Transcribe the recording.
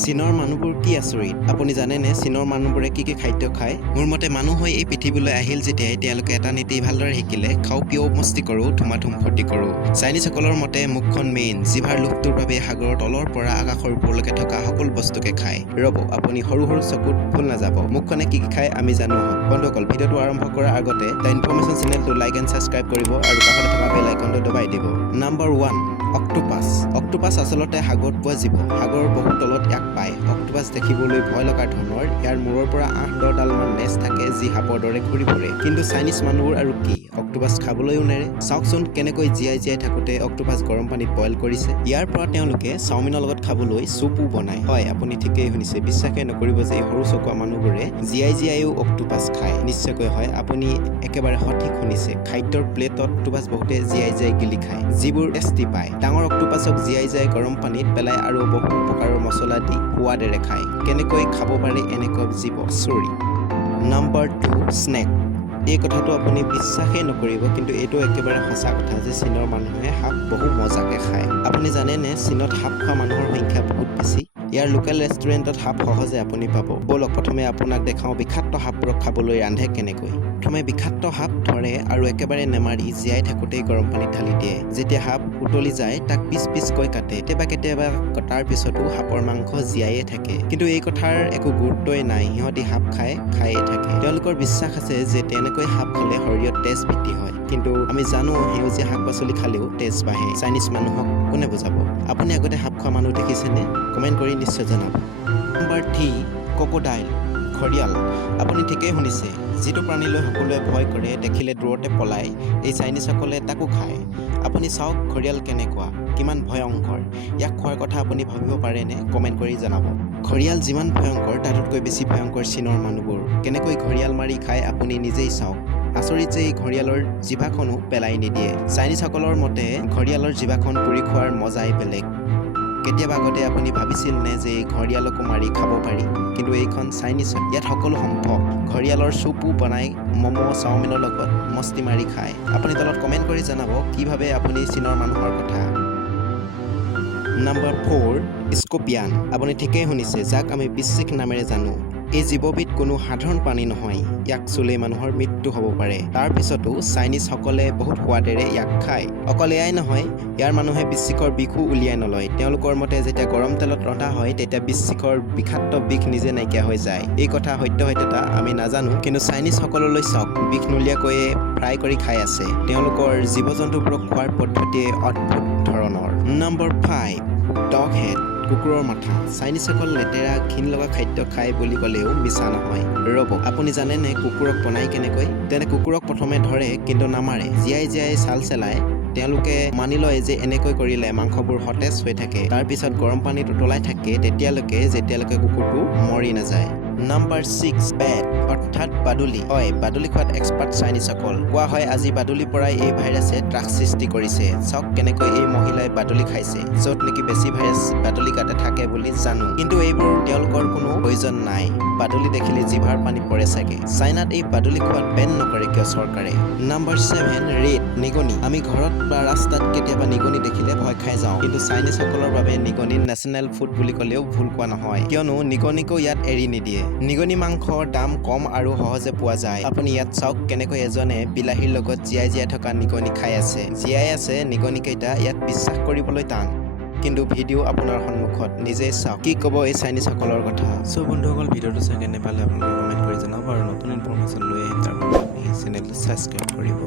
চীনৰ মানুহবোৰ কি আচৰিত আপুনি জানেনে চীনৰ মানুহবোৰে কি কি খাদ্য খায় মোৰ মতে মানুহ হৈ এই পৃথিৱীলৈ আহিল যেতিয়াই তেওঁলোকে এটা নীতি ভালদৰে শিকিলে খাও পিও মস্তি কৰোঁ ধুমাধুম ফূৰ্তি কৰোঁ চাইনিজসকলৰ মতে মুখখন মেইন জিভাৰ লোভটোৰ বাবে সাগৰৰ তলৰ পৰা আকাশৰ ওপৰলৈকে থকা সকলো বস্তুকে খায় ৰ'ব আপুনি সৰু সৰু চকুত ভুল নাযাব মুখখনে কি কি খায় আমি জানো বন্ধুসকল ভিডিঅ'টো আৰম্ভ কৰাৰ আগতে দ্য ইনফৰমেশ্যন চেনেলটো লাইক এণ্ড ছাবস্ক্ৰাইব কৰিব আৰু কাষতে থকা বেল আইকনটো দবাই দিব নাম্বাৰ 1 অক্টোপাছ আচলতে সাগৰত পোৱা জীৱ সাগৰৰ বহু তলত ইয়াক পায় অক্টোপাছ দেখিবলৈ ভয় লগা ধৰণৰ ইয়াৰ মূৰৰ পৰা 8-10 ডালমান নেজ থাকে যি সাপৰ দৰে ঘূৰি ফুৰে কিন্তু চাইনিজ মানুহবোৰ আৰু কি অক্টোপাছ খাবলৈও নেৰে চাওকচোন কেনেকৈ জীয়াই থাকোঁতে অক্টোপাছ গৰম পানীত বইল কৰিছে ইয়াৰ পৰা তেওঁলোকে চাওমিনৰ লগত খাবলৈ চুপো বনায় হয় আপুনি ঠিকেই শুনিছে বিশ্বাসেই নকৰিব যে এই সৰু চকুৱা মানুহবোৰে জীয়াইও অক্টোপাছ খায় নিশ্চয়কৈ হয় আপুনি একেবাৰে সঠিক শুনিছে খাদ্যৰ প্লেটত অক্টোপাছ বহুতে জীয়াই গিলি খায় যিবোৰ টেষ্টি পায় ডাঙৰ অক্টোপাছক জীয়াই গৰম পানীত পেলাই আৰু বহু প্ৰকাৰৰ মছলা দি সোৱাদেৰে খায় কেনেকৈ খাব পাৰে এনেকুৱা জীৱ চৰি নাম্বাৰ 2 স্নেক এই কথাটো আপুনি বিশ্বাসেই নকৰিব কিন্তু এইটো একেবাৰে সঁচা কথা যে চীনৰ মানুহে সাপ বহু মজাকে খায় আপুনি জানেনে চীনত সাপ খোৱা মানুহৰ সংখ্যা বহুত বেছি ইয়াৰ লোকেল ৰেষ্টুৰেণ্টত সাপ সহজে আপুনি পাব বলক প্ৰথমে আপোনাক দেখাওঁ বিষাক্ত সাপবোৰক খাবলৈ ৰান্ধে কেনেকৈ প্ৰথমে বিষাক্ত সাপ ধৰে আৰু একেবাৰে নেমাৰি জীয়াই থাকোঁতেই গৰম পানীত ঢালি দিয়ে যেতিয়া সাপ উতলি যায় তাক পিচকৈ কাটে কেতিয়াবা কটাৰ পিছতো সাপৰ মাংস জীয়াইয়ে থাকে কিন্তু এই কথাৰ একো গুৰুত্বই নাই সিহঁতি সাপ খায়ে থাকে তেওঁলোকৰ বিশ্বাস আছে যে তেনেকৈ সাপ খালে শৰীৰত তেজ বৃদ্ধি হয় কিন্তু আমি জানো সেউজীয়া শাক পাচলি খালেও তেজ বাঢ়ে চাইনিজ মানুহক কোনে বুজাব আপুনি আগতে সাপ খোৱা মানুহ দেখিছেনে কমেণ্ট কৰি নিশ্চয় জনাব নাম্বাৰ 3 ক্ৰক'ডাইল ঘৰিয়াল আপুনি ঠিকেই শুনিছে যিটো প্ৰাণীলৈ সকলোৱে ভয় কৰে দেখিলে দূৰতে পলায় এই চাইনিজসকলে তাকো খায় আপুনি চাওক ঘৰিয়াল কেনেকুৱা কিমান ভয়ংকৰ ইয়াক খোৱাৰ কথা আপুনি ভাবিব পাৰেনে কমেণ্ট কৰি জনাব ঘৰিয়াল যিমান ভয়ংকৰ তাতকৈ বেছি ভয়ংকৰ চীনৰ মানুহবোৰ কেনেকৈ ঘৰিয়াল মাৰি খায় আপুনি নিজেই চাওক আচৰিত যে এই ঘৰিয়ালৰ জিভাখনো পেলাই নিদিয়ে চাইনিজসকলৰ মতে ঘৰিয়ালৰ জিভাখন পুৰি খোৱাৰ মজাই বেলেগ কেতিয়াবা আগতে আপুনি ভাবিছিল নে যে ঘৰিয়ালকো মাৰি খাব পাৰি কিন্তু এইখন চাইনিজ ইয়াত সকলো সম্ভৱ ঘৰিয়ালৰ চুপো বনাই ম'ম' চাওমিনৰ লগত মস্তি মাৰি খায় আপুনি তলত কমেণ্ট কৰি জনাব কি ভাবে আপুনি চীনৰ মানুহৰ কথা নাম্বাৰ 4 স্কৰ্পিয়ন আপুনি ঠিকেই শুনিছে যাক আমি বৃশ্চিক নামেৰে জানো এই জীৱবিধ কোনো সাধাৰণ প্ৰাণী নহয় ইয়াক চুলে মানুহৰ মৃত্যু হ'ব পাৰে তাৰ পিছতো চাইনিজসকলে বহুত সোৱাদেৰে ইয়াক খায় অকল এয়াই নহয় ইয়াৰ মানুহে বৃশ্চিকৰ বিষো উলিয়াই নলয় তেওঁলোকৰ মতে যেতিয়া গৰম তেলত ৰন্ধা হয় তেতিয়া বৃশ্চিকৰ বিষাক্ত বিষ নিজে নাইকিয়া হৈ যায় এই কথা সত্যতা আমি নাজানো কিন্তু চাইনিজসকললৈ চাওক বিষ নুলিয়াকৈয়ে ফ্ৰাই কৰি খাই আছে তেওঁলোকৰ জীৱ জন্তুবোৰক খোৱাৰ পদ্ধতিয়ে অদ্ভুত ধৰণৰ নাম্বাৰ 5 ডগ হেড কুকুৰৰ মাথা চাইনিজসকল লেতেৰা ঘিণ লগা খাদ্য খায় বুলি ক'লেও মিছা নহয় ৰ'ব আপুনি জানেনে কুকুৰক বনাই কেনেকৈ তেনে কুকুৰক প্ৰথমে ধৰে কিন্তু নামাৰে জীয়াই ছাল চেলাই তেওঁলোকে মানি লয় যে এনেকৈ কৰিলে মাংসবোৰ সতেজ হৈ থাকে তাৰ পিছত গৰম পানীত উতলাই থাকে যেতিয়ালৈকে কুকুৰটো মৰি নাযায় নাম্বাৰ 6 বেট অৰ্থাৎ বাদুলি হয় বাদুলি খোৱাত এক্সপাৰ্ট চাইনিজসকল কোৱা হয় আজি বাদুলিৰ পৰাই এই ভাইৰাছে ড্ৰাগছ সৃষ্টি কৰিছে চাওক কেনেকৈ এই মহিলাই বাদুলি খাইছে য'ত নেকি বেছি ভাইৰাছ বাদুলি গাতে থাকে বুলি জানো কিন্তু এইবোৰ তেওঁলোকৰ কোনো প্ৰয়োজন নাই বাদুলি দেখিলে জিভাৰ পানী পৰে চাগে চাইনাত এই বাদুলি খোৱাত বেন নকৰে কিয় চৰকাৰে নাম্বাৰ 7 ৰেড নিগনি আমি ঘৰত বা ৰাস্তাত কেতিয়াবা নিগনি দেখিলে ভয় খাই যাওঁ কিন্তু চাইনিজসকলৰ বাবে নিগনি নেশ্যনেল ফুড বুলি ক'লেও ভুল কোৱা নহয় কিয়নো নিগনিকো ইয়াত এৰি নিদিয়ে নিগনি মাংসৰ দাম কম আৰু সহজে পোৱা যায় আপুনি ইয়াত চাওক কেনেকৈ এজনে বিলাহীৰ লগত জীয়াই থকা নিগনি খাই আছে জীয়াই আছে নিগনিকেইটা ইয়াত বিশ্বাস কৰিবলৈ টান কিন্তু ভিডিঅ' আপোনাৰ সন্মুখত নিজেই চাওক কি ক'ব এই চাইনিজসকলৰ কথা চ' বন্ধুসকল ভিডিঅ'টো চাই কেনে পালে আপোনালোকে কমেণ্ট কৰি জনাব আৰু নতুন ইনফৰমেশ্যন লৈ আহিম তাৰ বাবে চেনেলটো ছাবস্ক্ৰাইব কৰিব